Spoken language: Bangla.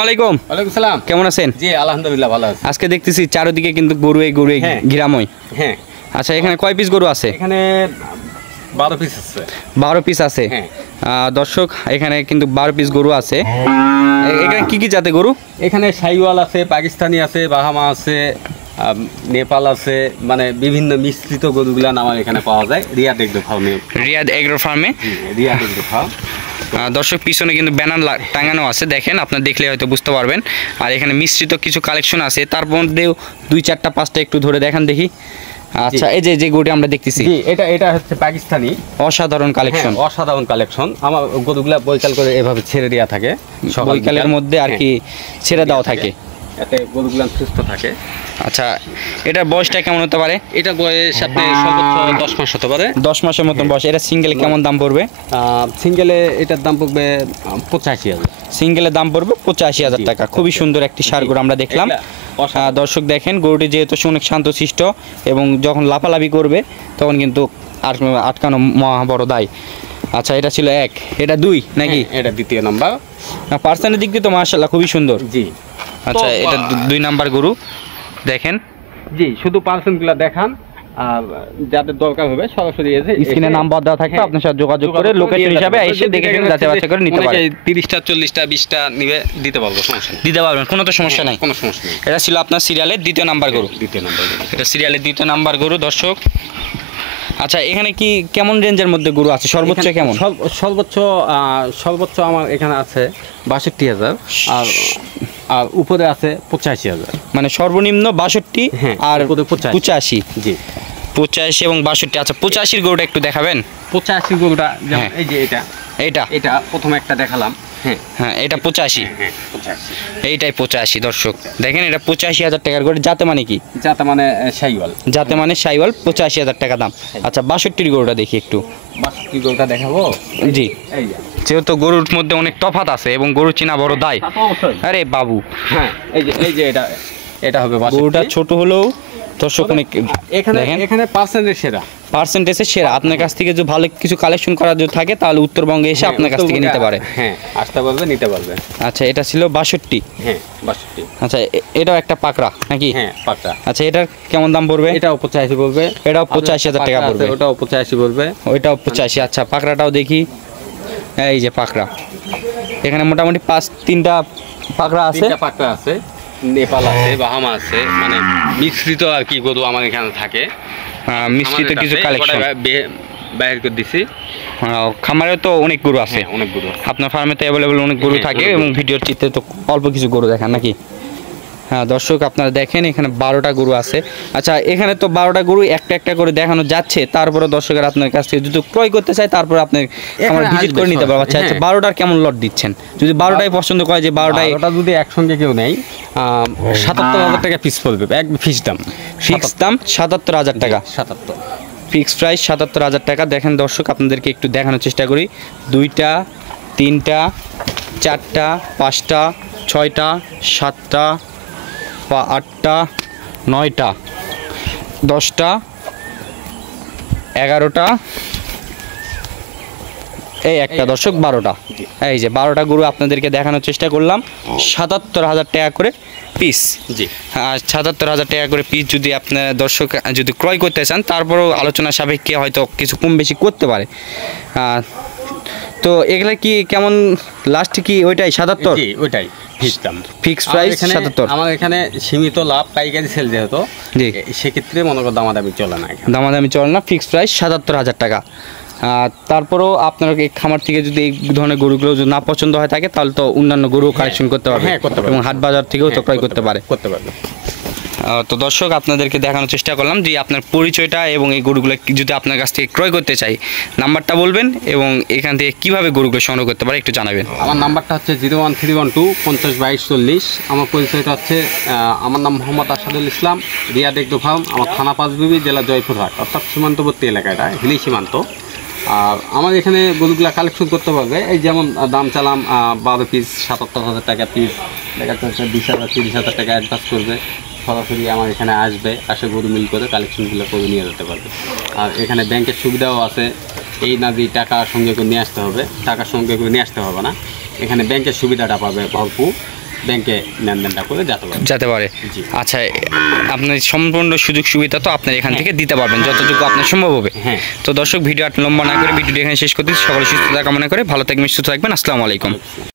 ওয়ালাইকুম সালাম। কেমন আছেন? জি আলহামদুলিল্লাহ ভালো আছি। আজকে দেখতেছি চারিদিকে কিন্তু গরু ঘিরাময়। হ্যাঁ, আচ্ছা, এখানে কয় পিস গরু আছে? এখানে 12 পিস আছে। 12 পিস আছে। হ্যাঁ। দর্শক, এখানে কিন্তু 12 পিস গরু আছে। এখানে কি কি জাতের গরু? এখানে শাহিওয়াল আছে, পাকিস্তানি আছে, বাহামা আছে, নেপাল আছে, মানে বিভিন্ন মিশ্রিত গরুগুলা আমার এখানে পাওয়া যায় রিয়াদ এগ্রো ফার্মে। রিয়াদ এগ্রো ফার্মে। Riyad agro farm. দর্শক, পিছনে কিন্তু ব্যানার টাঙানো আছে, দেখেন, আপনার দেখলে হয়তো বুঝতে পারবেন। আর এখানে মিশ্রিত কিছু কালেকশন আছে, তার মধ্যেও 2, 4টা 5টা একটু ধরে দেখান দেখি। আচ্ছা, এই যে গরুটি আমরা দেখতেছি, এটা হচ্ছে পাকিস্তানি। অসাধারণ কালেকশন। অসাধারণ কালেকশন। আমার গরুগুলা বৈকাল করে এভাবে ছেড়ে দেওয়া থাকে, বৈকালের মধ্যে আর কি ছেড়ে দেওয়া থাকে, এতে গরুগুলা সুস্থ থাকে। আচ্ছা, এটার বয়সটা কেমন হতে পারে? এটা বয়স আপনি সর্বোচ্চ 10 মাস হতে পারে। 10 মাসের মতন বয়স। এটা সিঙ্গেলে কেমন দাম পড়বে? সিঙ্গেলে এটার দাম পড়বে 85,000। সিঙ্গেলের দাম পড়বে 85,000 টাকা। খুবই সুন্দর একটি ষাঁড় গরু আমরা দেখলাম। দর্শক দেখেন, গরুটি যেহেতু অনেক শান্তশিষ্ট এবং যখন লাফালাফি করবে তখন কিন্তু আটকানো মহা বড় দায়। আচ্ছা, এটা ছিল 1, এটা 2 নাকি? এটা দ্বিতীয় নাম্বার। পার্সেন্টের দিক দিয়ে তো মাশাআল্লাহ খুবই সুন্দর। জি। আচ্ছা, এটা 2 নাম্বার গরু দেখেন। জি, শুধু পার্সেন্টগুলো দেখান, আর যাদের দরকার হবে সরাসরি এসে স্ক্রিনে নাম্বার দেওয়া থাকবে, আপনার সাথে যোগাযোগ করে লোকেশন হিসাবে এসে দেখে শুনে যাচাই বাছাই করে নিতে পারেন। 30টা 40টা 20টা নিবে দিতে পারবো, সমস্যা নেই। দিতে পারবেন, কোনো তো সমস্যা নাই। কোনো সমস্যা নেই। এটা ছিল আপনার সিরিয়ালের 2য় নাম্বার গরু। এটা সিরিয়ালের 2য় নাম্বার গরু দর্শক। আচ্ছা, এখানে কি কেমন রেঞ্জের মধ্যে গরু আছে? সর্বোচ্চ কেমন? সর্বোচ্চ আমার এখানে আছে 62,000, আর উপরে আছে 85,000। মানে সর্বনিম্ন 62 আর 85। জি, 85 এবং 62। আচ্ছা, 85-র গরুটা একটু দেখাবেন। 85 গরুটা যেমন এই যে এটা প্রথমে একটা দেখালাম। হ্যাঁ, এটা 85। এইটাই 85 দর্শক দেখেন। এটা 85,000 টাকার গরু। জাতে মানে কি? জাতে মানে শাহিওয়াল। জাতে মানে শাহিওয়াল, 85,000 টাকা দাম। আচ্ছা, 62-র গরুটা দেখি একটু। 62 গরুটা দেখাবো। জি, যেহেতু গরুর মধ্যে অনেক তফাৎ আছে এবং গরু চিনা বড় দায়। আরে বাবু, হ্যাঁ, এই যে এটা হবে গরুটা ছোট হলেও দর্শক অনেক এখানে পার্সেন্টেজের সেরা। আপনার কাছ থেকে যদি ভালো কিছু কালেকশন করা যদি থাকে তাহলে উত্তরবঙ্গে এসে আপনার কাছ থেকে নিতে পারে। হ্যাঁ, আসতে পারবে, নিতে পারবে। আচ্ছা, এটা ছিল 62। হ্যাঁ, 62। আচ্ছা, এটাও একটা পাকড়া নাকি? হ্যাঁ, পাকড়া। আচ্ছা, এটার কেমন দাম পড়বে? এটাও 85 পড়বে। এটাও 85,000 টাকা পড়বে। ওটাও 85 পড়বে। ওইটাও 85। আচ্ছা, পাকড়াটাও দেখি। এই যে পাকড়া, এখানে মোটামুটি 3টা পাকড়া আছে। 3টা পাকড়া আছে, নেপাল আছে, বাহামা আছে, মানে মিশ্রিত আর কি গরু আমার এখানে থাকে। মিশ্রিত কিছু কালেকশন বাইরে করে দিছি। খামারে তো অনেক গরু আছে। অনেক গরু আপনার ফার্মে তো অ্যাভেলেবল অনেক গরু থাকে এবং ভিডিওর চিত্রে তো অল্প কিছু গরু দেখান নাকি? হ্যাঁ দর্শক, আপনারা দেখেন এখানে 12টা গরু আছে। আচ্ছা, এখানে তো 12টা গরু একটা একটা করে দেখানো যাচ্ছে, তারপরে দর্শকের আপনার কাছ থেকে যদি ক্রয় করতে চায় তারপরে আপনি আমার ভিজিট করে নিতে পারবেন। আচ্ছা, 12টার কেমন লট দিচ্ছেন? যদি 12টাই পছন্দ করে, যে 12টাই যদি একসঙ্গে কেউ নেই, 77,000 টাকা পিস পড়বে। এক ফিক্স দাম 77,000 টাকা। 77 ফিক্স প্রাইস 77,000 টাকা। দেখেন দর্শক, আপনাদেরকে একটু দেখানোর চেষ্টা করি। 2টা 3টা 4টা 5টা 6টা 7টা 8টা 9টা 10টা 11টা, এই একটা দর্শক 12টা। এই যে 12টা গরু আপনাদেরকে দেখানোর চেষ্টা করলাম। 77,000 টাকা করে পিস। জি, 77,000 টাকা করে পিস। যদি আপনার দর্শক যদি ক্রয় করতে চান, তারপরেও আলোচনা সাপেক্ষে হয়তো কিছু কম বেশি করতে পারে। তো এগুলা কি কেমন লাস্টে কি ওইটাই 77? ওইটাই ফিক্স প্রাইস 77। আমার এখানে সীমিত লাভ, পাইকারি সেল যেহেতু, সেক্ষেত্রে মনে করো দামাদামি চলে না। দামাদামি চলে না। ফিক্স প্রাইস 77,000 টাকা। তারপরেও আপনার এই খামার থেকে যদি এই ধরনের গরুগুলো যদি না পছন্দ হয় থাকে, তাহলে তো অন্যান্য গরু কালেকশন করতে পারবে এবং হাট বাজার থেকেও তো ক্রয় করতে পারবে। তো দর্শক, আপনাদেরকে দেখানোর চেষ্টা করলাম যে আপনার পরিচয়টা এবং এই গরুগুলো যদি আপনার কাছ থেকে ক্রয় করতে চাই, নাম্বারটা বলবেন এবং এখান থেকে কীভাবে গরুগুলো সংগ্রহ করতে পারে একটু জানাবেন। আমার নাম্বারটা হচ্ছে 01312 50 22 40। আমার পরিচয়টা হচ্ছে, আমার নাম মোহাম্মদ আসাদুল ইসলাম, রিয়াদ এগ্রো ফার্ম। আমার থানা পাঁচবিবি, জেলা জয়পুরহাট, অর্থাৎ সীমান্তবর্তী এলাকাটা, হিলি সীমান্ত। আর আমার এখানে গরুগুলা কালেকশন করতে পারবে। এই যেমন দাম চালাম 12 পিস 77,000 টাকা পিস। দেখা যাচ্ছে 20,000 30,000 টাকা অ্যাডভান্স করবে, সরাসরি আমার এখানে আসে গরু মিল করে কালেকশনগুলো করে নিয়ে যেতে পারবে। আর এখানে ব্যাংকের সুবিধাও আছে। এই না যে টাকা সঙ্গে করে নিয়ে আসতে হবে, টাকার সঙ্গে করে নিয়ে আসতে হবে না, এখানে ব্যাংকের সুবিধাটা পাবে ভরপুর। ব্যাংকে লেনদেনটা করে যেতে পারে। আচ্ছা, আপনার সম্পূর্ণ সুযোগ সুবিধা তো আপনার এখান থেকে দিতে পারবেন যতটুকু আপনার সম্ভব হবে। তো দর্শক, ভিডিও লম্বা না করে ভিডিওটি এখানে শেষ করতে সকলে সুস্থতা কামনা করে ভালো থাকবেন, সুস্থ থাকবেন। আসসালামু আলাইকুম।